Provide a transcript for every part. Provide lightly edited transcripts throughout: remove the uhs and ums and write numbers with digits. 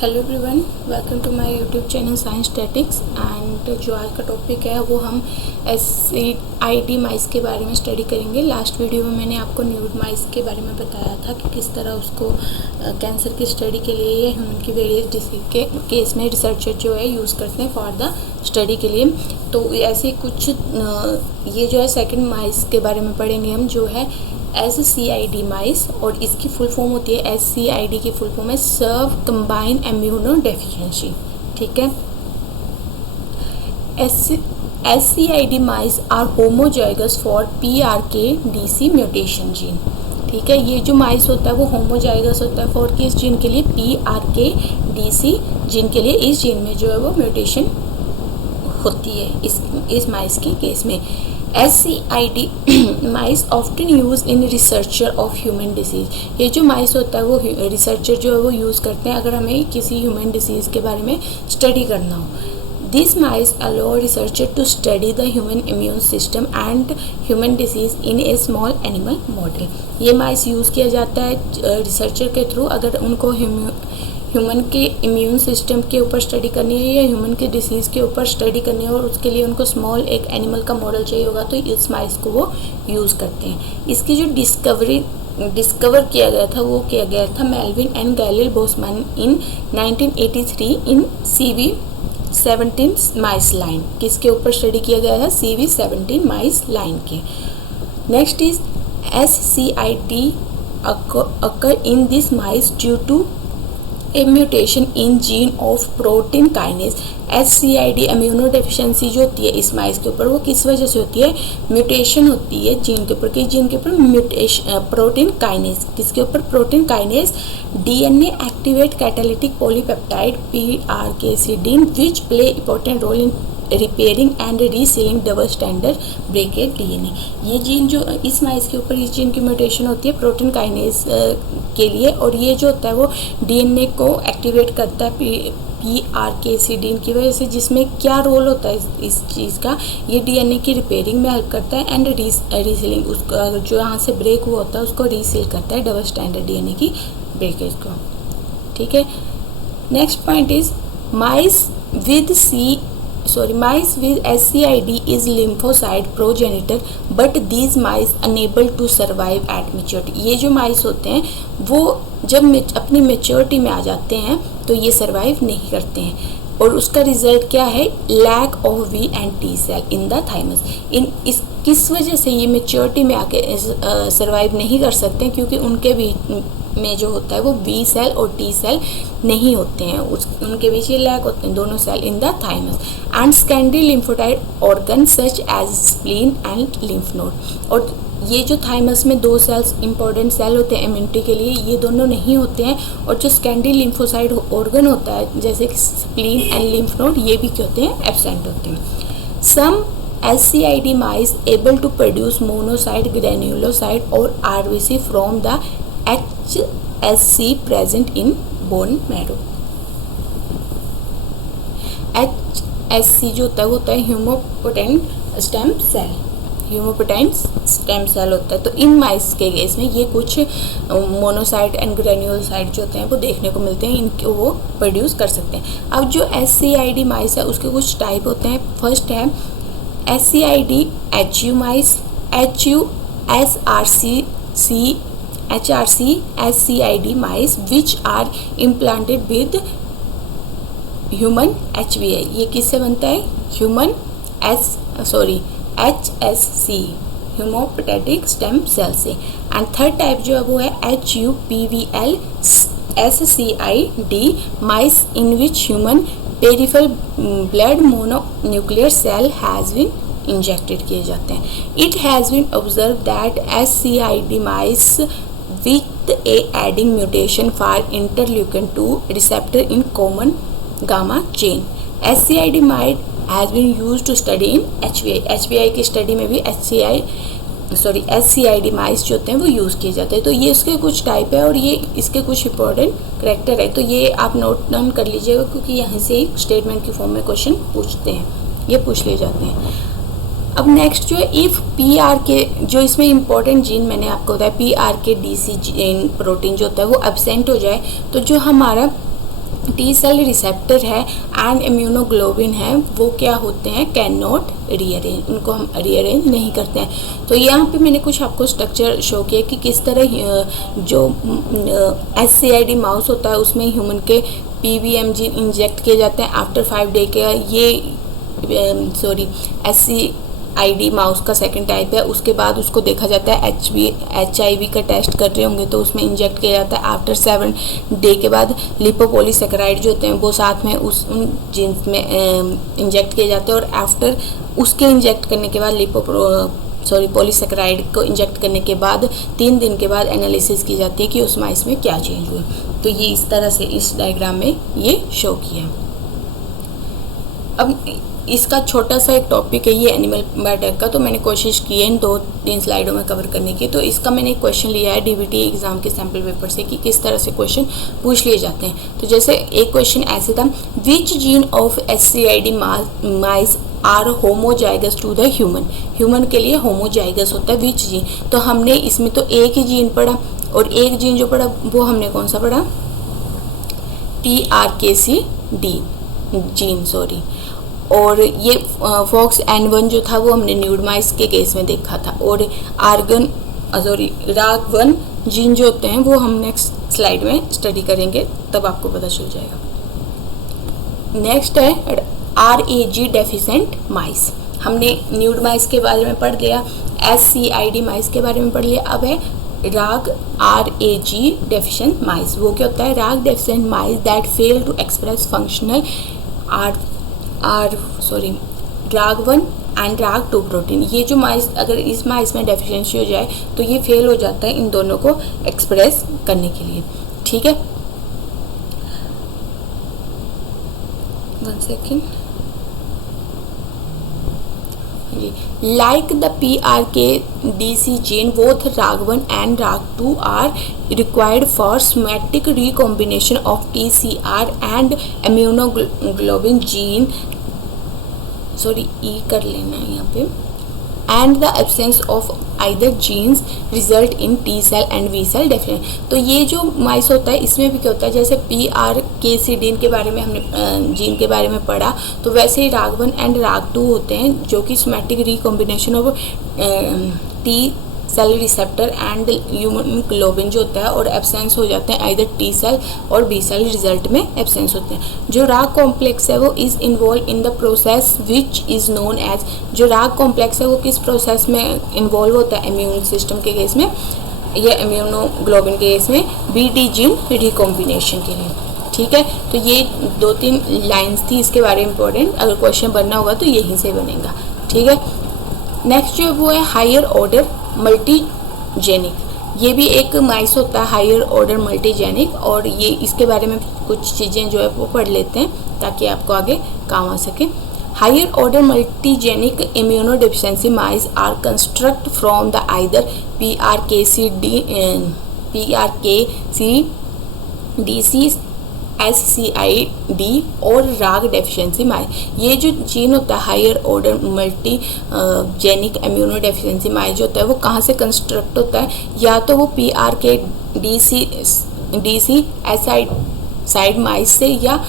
Hello everyone, welcome to my YouTube channel science statics. And जो आज का topic है वो हम SCID माइस के बारे में स्टडी करेंगे। लास्ट वीडियो में मैंने आपको न्यूड माइस के बारे में बताया था कि किस तरह उसको कैंसर की स्टडी के लिए या ह्यूमन की वेरियस डिसीज के केस में रिसर्चर जो है यूज़ करते हैं फॉर द स्टडी के लिए। तो ऐसे कुछ ये जो है सेकेंड माइस के बारे में पढ़ेंगे हम, जो है SCID माइस, और इसकी फुल फॉर्म होती है SCID की फुल फॉर्म है सर्व कंबाइन इम्यूनो डेफिशिएंसी। ठीक है, SCID mice are homozygous for PRKDC mutation gene. ठीक है, ये जो माइस होता है वो होमोजाइगस होता है फॉर किस जीन के लिए? PRKDC जीन के लिए। इस जीन में जो है वो म्यूटेशन होती है इस माइस के केस में। SCID mice often use in researcher of human disease. ये जो माइस होता है वो रिसर्चर जो है वो यूज़ करते हैं अगर हमें किसी ह्यूमन डिसीज़ के बारे में स्टडी करना हो। This mice allow researcher to study the human immune system and human disease in a small animal model. ये माइस यूज़ किया जाता है रिसर्चर के थ्रू अगर उनको ह्यूमन के इम्यून सिस्टम के ऊपर स्टडी करनी है या ह्यूमन के डिसीज़ के ऊपर स्टडी करनी है और उसके लिए उनको स्मॉल एक एनिमल का मॉडल चाहिए होगा, तो इस माइस को वो यूज़ करते हैं। इसकी जो डिस्कवर किया गया था वो किया गया था Melvin and Gayle Bosman in 1983 in CV17 mice line. किसके ऊपर स्टडी किया गया था? CV17 माइस लाइन के। Next is SCID occur in this mice due to a mutation in gene of protein kinase. SCID immunodeficiency जो होती है इस माइस के ऊपर वो किस वजह से होती है? म्यूटेशन होती है जीन के ऊपर। किस जीन के ऊपर? Mutation protein kinase. किसके ऊपर? Protein kinase DNA activate catalytic polypeptide PRKCD which play important role in repairing and resealing double standard breaked DNA। ये जीन जो इस माइस के ऊपर इस जीन की म्यूटेशन होती है प्रोटीन काइनेज के लिए, और ये जो होता है वो DNA को एक्टिवेट करता है PRKCD की वजह से, जिसमें क्या रोल होता है इस चीज़ का? ये DNA की रिपेयरिंग में हेल्प करता है एंड रीसीलिंग, उसको जो यहाँ से ब्रेक हुआ होता है उसको रीसील करता है डबल स्टैंडर्ड DNA की ब्रेकेज को। ठीक है, next point is mice with SCID is lymphocyte progenitor but these mice unable to survive at maturity। ये जो माइस होते हैं वो जब अपनी मेच्योरिटी में आ जाते हैं तो ये सर्वाइव नहीं करते हैं, और उसका रिजल्ट क्या है? Lack of V and T cell in the thymus. किस वजह से ये मेच्योरिटी में आके सर्वाइव नहीं कर सकते? क्योंकि उनके बीच में जो होता है वो B सेल और T सेल नहीं होते हैं, उनके बीच ये लैक होते हैं दोनों cell in the thymus. And secondary lymphocyte organ such as spleen and lymph node. और ये जो थाइमस में दो सेल्स इंपॉर्टेंट सेल होते हैं इम्यूनिटी के लिए, ये दोनों नहीं होते हैं, और जो सेकेंडरी लिम्फोसाइट ऑर्गन होता है जैसे कि स्प्लीन एंड लिम्फ नोड, ये भी क्या होते हैं? एब्सेंट होते हैं। सम SCID mice able to produce monocyte, granulocyte और RBC from the HSC present in bone marrow। HSC जो होता है वो होता है ह्यूमोपोटेंट स्टेम सेल। ह्यूमोपोटेंट स्टेम सेल होता है। तो इन माइस के केस में ये कुछ मोनोसाइट एंड ग्रेन्यूलोसाइट जो होते हैं वो देखने को मिलते हैं, इनको वो प्रोड्यूस कर सकते हैं। अब जो SCID माइस है उसके कुछ टाइप होते हैं। फर्स्ट है SCID HU mice, HRC SCID mice which are implanted with human HVI। ये किससे बनता है? HSC ह्यूमोपोटेटिक स्टेम सेल से। एंड थर्ड टाइप जो है वो है HUPVL SCID mice in which human peripheral blood mononuclear cell has been injected किए जाते हैं। It has been observe that SCID mice with a adding mutation for interleukin-2 receptor in common gamma chain। SCID mice has been used to study in HVI। HVI की study में भी SCID माइस जो होते हैं वो यूज़ किए जाते हैं। तो ये इसके कुछ टाइप है और ये इसके कुछ इंपॉर्टेंट करैक्टर है, तो ये आप नोट डाउन कर लीजिएगा क्योंकि यहाँ से एक स्टेटमेंट की फॉर्म में क्वेश्चन पूछते हैं, ये पूछ लिए जाते हैं। अब नेक्स्ट जो है इफ़ PRK, जो इसमें इंपॉर्टेंट जीन मैंने आपको बताया PRKDC जीन प्रोटीन जो होता है वो एब्सेंट हो जाए, तो जो हमारा टी सेल रिसेप्टर है एंड इम्यूनोग्लोबिन है, वो क्या होते हैं, कैन नॉट रीअरेंज, उनको हम रीअरेंज नहीं करते हैं। तो यहाँ पे मैंने कुछ आपको स्ट्रक्चर शो किया कि किस तरह जो SCID माउस होता है उसमें ह्यूमन के PBM जीन इंजेक्ट किए जाते हैं आफ्टर 5 डे के। ये SCID माउस का सेकंड टाइप है। उसके बाद उसको देखा जाता है HIV का टेस्ट कर रहे होंगे तो उसमें इंजेक्ट किया जाता है आफ्टर 7 डे के बाद। लिपोपॉलीसेकेराइड जो होते हैं वो साथ में उन जीन्स में इंजेक्ट किए जाते हैं और आफ्टर उसके इंजेक्ट करने के बाद पॉलीसेकेराइड को इंजेक्ट करने के बाद 3 दिन के बाद एनालिसिस की जाती है कि उस माइस में क्या चेंज हुआ। तो ये इस तरह से इस डायग्राम में ये शो किया। अब इसका छोटा सा एक टॉपिक है ये एनिमल बायोटेक का, तो मैंने कोशिश की है इन 2-3 स्लाइडों में कवर करने की। तो इसका मैंने एक क्वेश्चन लिया है DBT एग्जाम के सैम्पल पेपर से कि किस तरह से क्वेश्चन पूछ लिए जाते हैं। तो जैसे एक क्वेश्चन ऐसे था, which gene of SCID mice are homozygous to the human के लिए होमोजाइगस होता है विच जीन। तो हमने इसमें तो एक ही जीन पढ़ा और एक जीन जो पढ़ा वो हमने कौन सा पढ़ा, PRKCD जीन, और ये FOXN1 जो था वो हमने न्यूड माइस के केस में देखा था। और RAG1 जीन जो होते हैं वो हम नेक्स्ट स्लाइड में स्टडी करेंगे, तब आपको पता चल जाएगा। नेक्स्ट है RAG डेफिशिएंट माइस। हमने न्यूड माइस के बारे में पढ़ लिया, SCID माइस के बारे में पढ़ लिया। अब है RAG डेफिशिएंट माइस। वो क्या होता है, RAG deficient mice that fail to express functional RAG1 and RAG2 protein. ये जो माइस, अगर इस माइस में डेफिशिएंसी हो जाए तो ये फेल हो जाता है इन दोनों को एक्सप्रेस करने के लिए। ठीक है, 1 second. Like the PRKDC gene, both RAG1 and RAG2 are required for somatic recombination of TCR and immunoglobulin gene, E कर लेना है यहाँ पे, and the absence of either genes result in T cell and V cell deficient। तो ये जो माइस होता है इसमें भी क्या होता है, जैसे PRKCD के बारे में हमने जीन के बारे में पढ़ा, तो वैसे ही RAG1 एंड RAG2 होते हैं जो कि somatic recombination of T cell receptor and humoglobin जो होता है और एब्सेंस हो जाते हैं आइदर T सेल और B सेल रिजल्ट में एब्सेंस होते हैं। जो राग कॉम्प्लेक्स है वो is involved in the process which is known as, जो राग कॉम्प्लेक्स है वो किस प्रोसेस में इन्वॉल्व होता है, इम्यून सिस्टम के केस में या इम्यूनोग्लोबिन के केस में BD जीन रिकॉम्बिनेशन के लिए। ठीक है, तो ये 2-3 लाइन्स थी इसके बारे में इंपॉर्टेंट, अगर क्वेश्चन बनना होगा तो यहीं से बनेगा। ठीक है, नेक्स्ट जो वो है हायर ऑर्डर मल्टीजेनिक। ये भी एक माइस होता है हायर ऑर्डर मल्टीजेनिक, और ये इसके बारे में कुछ चीज़ें जो है वो पढ़ लेते हैं ताकि आपको आगे काम आ सके। Higher order multigenic immunodeficiency mice are construct from the either PRKCDC SCID और राग डेफिशिएंसी माइस। ये जो जीन होता है higher order multigenic immunodeficiency mice जो होता है वो कहाँ से कंस्ट्रक्ट होता है, या तो वो PRKDC SCID माइस से या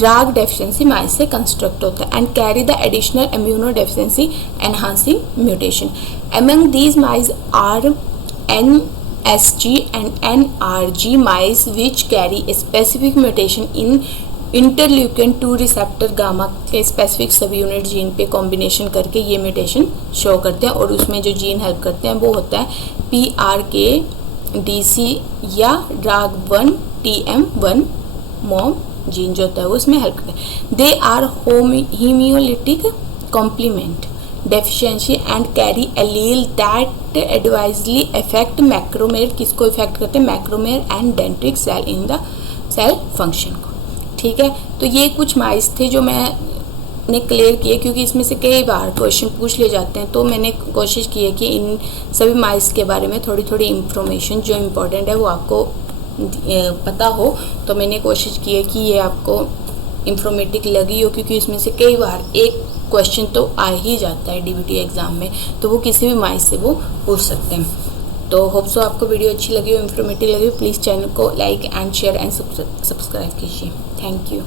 राग डेफिशिएंसी माइस से कंस्ट्रक्ट होता है and carry the additional immunodeficiency enhancing mutation. Among these mice are NSG and NRG mice which carry a specific mutation in interleukin 2 receptor gamma के स्पेसिफिक सब यूनिट जीन पे combination करके ये mutation show करते हैं, और उसमें जो जीन हेल्प करते हैं वो होता है PRKDC या RAG1 TM1 मॉम जीन जो होता है वो उसमें हेल्प करते हैं। They are haemolytic complement deficiency and carry allele that adversely effect macrophage, किसको इफेक्ट करते हैं, macrophage and dendritic cell in the cell function को। ठीक है, तो ये कुछ माइस थे जो मैंने क्लियर किए क्योंकि इसमें से कई बार क्वेश्चन पूछ लिए जाते हैं, तो मैंने कोशिश की है कि इन सभी माइस के बारे में थोड़ी थोड़ी इंफॉर्मेशन जो इम्पोर्टेंट है वो आपको पता हो। तो मैंने कोशिश की है कि ये आपको इंफॉर्मेटिव लगी हो, क्योंकि इसमें से कई बार एक क्वेश्चन तो आ ही जाता है DBT एग्ज़ाम में, तो वो किसी भी माइस से वो पूछ सकते हैं। तो होप सो आपको वीडियो अच्छी लगी हो, इन्फॉर्मेटिव लगी हो। प्लीज़ चैनल को like and share and subscribe कीजिए। Thank you.